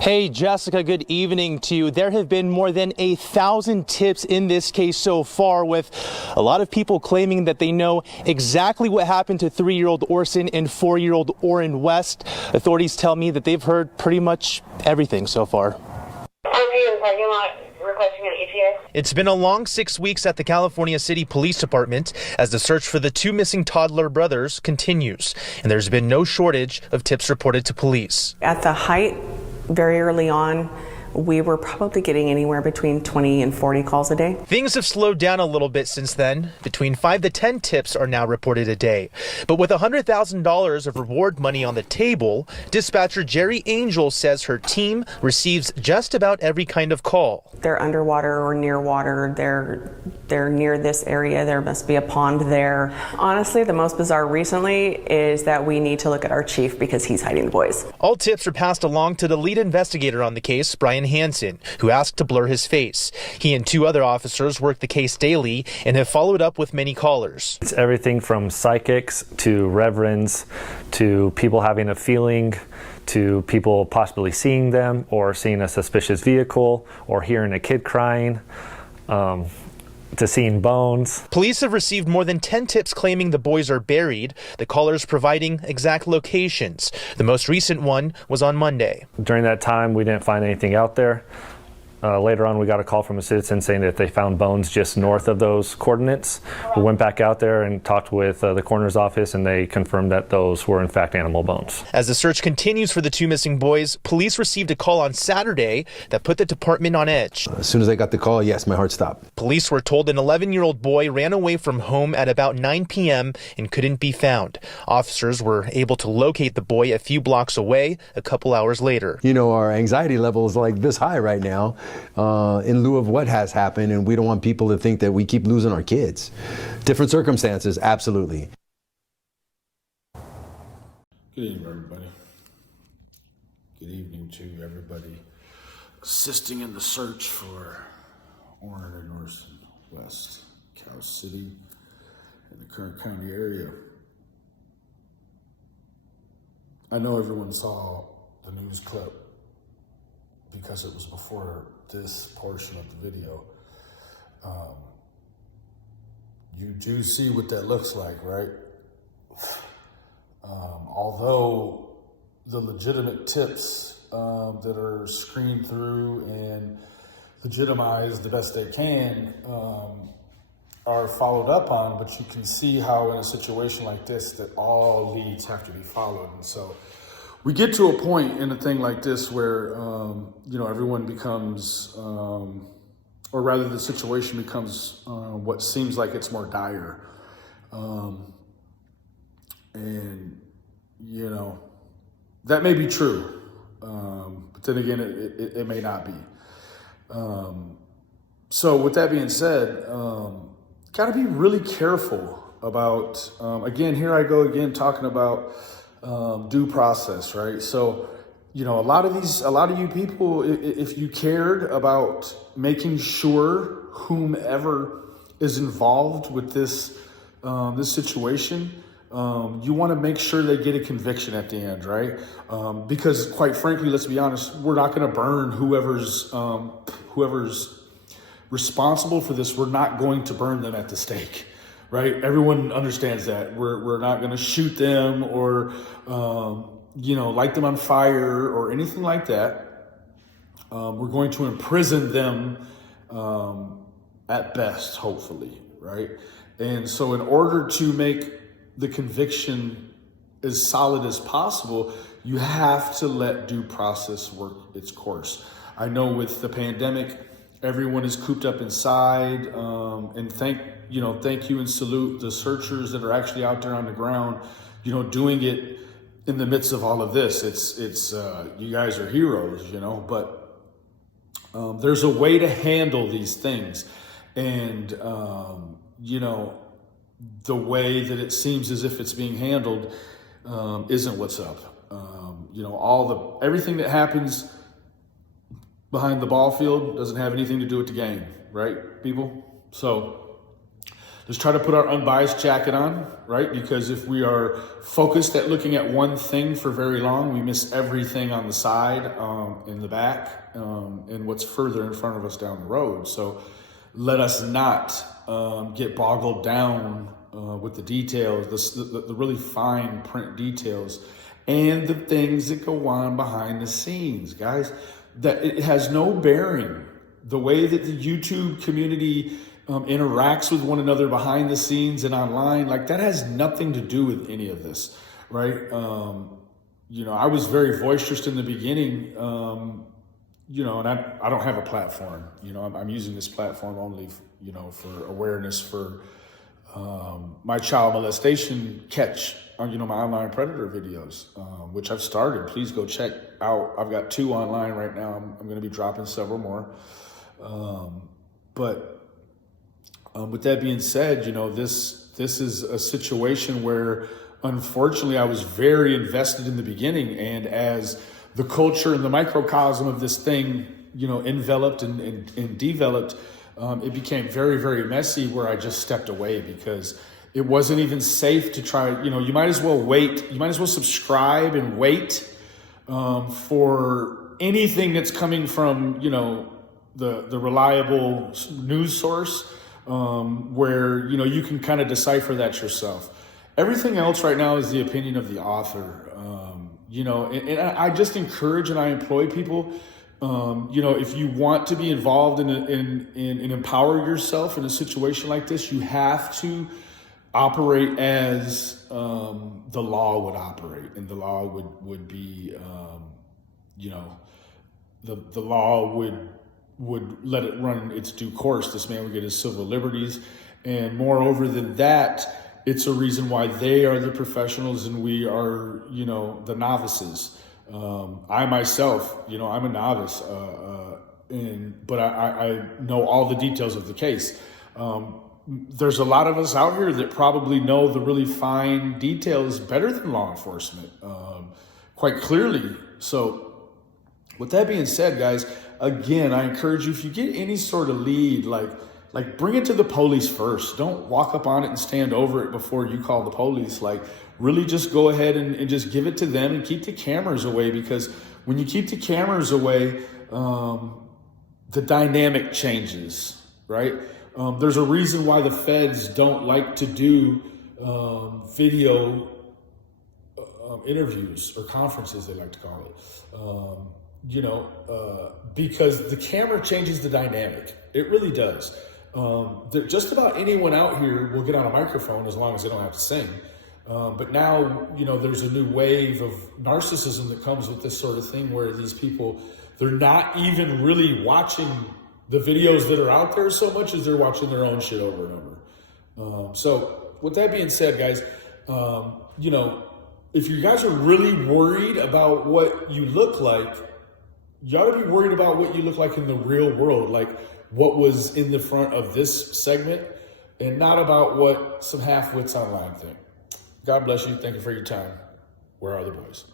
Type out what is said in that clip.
Hey Jessica, good evening to you. There have been more than 1,000 tips in this case so far, with a lot of people claiming that they know exactly what happened to 3-year-old Orson and 4-year-old Orrin West. Authorities tell me that they've heard pretty much everything so far. Requesting an ETA. It's been a long 6 weeks at the California City Police Department as the search for the 2 missing toddler brothers continues, and there's been no shortage of tips reported to police. At the height, very early on, we were probably getting anywhere between 20 and 40 calls a day. Things have slowed down a little bit since then. Between 5 to 10 tips are now reported a day. But with $100,000 of reward money on the table, dispatcher Jerry Angel says her team receives just about every kind of call. They're underwater or near water. They're near this area. There must be a pond there. Honestly, the most bizarre recently is that we need to look at our chief because he's hiding the boys. All tips are passed along to the lead investigator on the case, Brian Hansen, who asked to blur his face. He and 2 other officers work the case daily and have followed up with many callers. It's everything from psychics to reverends to people having a feeling to people possibly seeing them or seeing a suspicious vehicle or hearing a kid crying. To seeing bones. Police have received more than 10 tips claiming the boys are buried, the callers providing exact locations. The most recent one was on Monday. During that time, we didn't find anything out there. Later on, we got a call from a citizen saying that they found bones just north of those coordinates. We went back out there and talked with the coroner's office, and they confirmed that those were in fact animal bones. As the search continues for the 2 missing boys, police received a call on Saturday that put the department on edge. As soon as I got the call, yes, my heart stopped. Police were told an 11-year-old boy ran away from home at about 9 p.m. and couldn't be found. Officers were able to locate the boy a few blocks away a couple hours later. You know, our anxiety level is like this high right now. In lieu of what has happened, and we don't want people to think that we keep losing our kids. Different circumstances, absolutely. Good evening, everybody. Good evening to everybody assisting in the search for Orrin and Orson West, Cal City, and the Kern County area. I know everyone saw the news clip because it was before this portion of the video. You do see what that looks like, right? Although the legitimate tips that are screened through and legitimized the best they can are followed up on, but you can see how in a situation like this that all leads have to be followed. And so we get to a point in a thing like this where, everyone becomes, or rather the situation becomes what seems like it's more dire. That may be true, but then again, it may not be. So with that being said, got to be really careful about, again, here I go again talking about due process, right? So, a lot of you people, if you cared about making sure whomever is involved with this situation, you want to make sure they get a conviction at the end, right? Because quite frankly, let's be honest, we're not going to burn whoever's responsible for this. We're not going to burn them at the stake. Right? Everyone understands that. We're not going to shoot them or, light them on fire or anything like that. We're going to imprison them at best, hopefully, right? And so in order to make the conviction as solid as possible, you have to let due process work its course. I know with the pandemic, everyone is cooped up inside, and thank you and salute the searchers that are actually out there on the ground, doing it in the midst of all of this. It's you guys are heroes, but there's a way to handle these things. And, the way that it seems as if it's being handled isn't what's up. Everything that happens behind the ball field doesn't have anything to do with the game, right, people? So Let's try to put our unbiased jacket on, right? Because if we are focused at looking at one thing for very long, we miss everything on the side, in the back, and what's further in front of us down the road. So let us not get boggled down with the details, the really fine print details, and the things that go on behind the scenes, guys. That it has no bearing. The way that the YouTube community interacts with one another behind the scenes and online, like that has nothing to do with any of this, right? I was very boisterous in the beginning, and I don't have a platform. I'm using this platform only, for awareness for my child molestation catch on, my online predator videos, which I've started. Please go check out. I've got 2 online right now. I'm going to be dropping several more. With that being said, this is a situation where, unfortunately, I was very invested in the beginning, and as the culture and the microcosm of this thing, enveloped and developed, it became very, very messy, where I just stepped away because it wasn't even safe to try. You might as well wait. You might as well subscribe and wait for anything that's coming from, the reliable news source, where, you can kind of decipher that yourself. Everything else right now is the opinion of the author. And I just encourage and I employ people, if you want to be involved in empower yourself in a situation like this, you have to operate as the law would operate, and the law would be, the law would let it run its due course. This man would get his civil liberties, and moreover than that, it's a reason why they are the professionals and we are, the novices. I myself, I'm a novice, but I know all the details of the case. There's a lot of us out here that probably know the really fine details better than law enforcement, quite clearly. So with that being said, guys, again, I encourage you, if you get any sort of lead, like bring it to the police first. Don't walk up on it and stand over it before you call the police. Like, really just go ahead and just give it to them and keep the cameras away, because when you keep the cameras away, the dynamic changes, right? There's a reason why the feds don't like to do video interviews or conferences, they like to call it. Because the camera changes the dynamic. It really does. Just about anyone out here will get on a microphone as long as they don't have to sing. But now, there's a new wave of narcissism that comes with this sort of thing, where these people, they're not even really watching the videos that are out there so much as they're watching their own shit over and over. So with that being said, guys, if you guys are really worried about what you look like, you ought to be worried about what you look like in the real world, like what was in the front of this segment, and not about what some half-wits online think. God bless you. Thank you for your time. Where are the boys?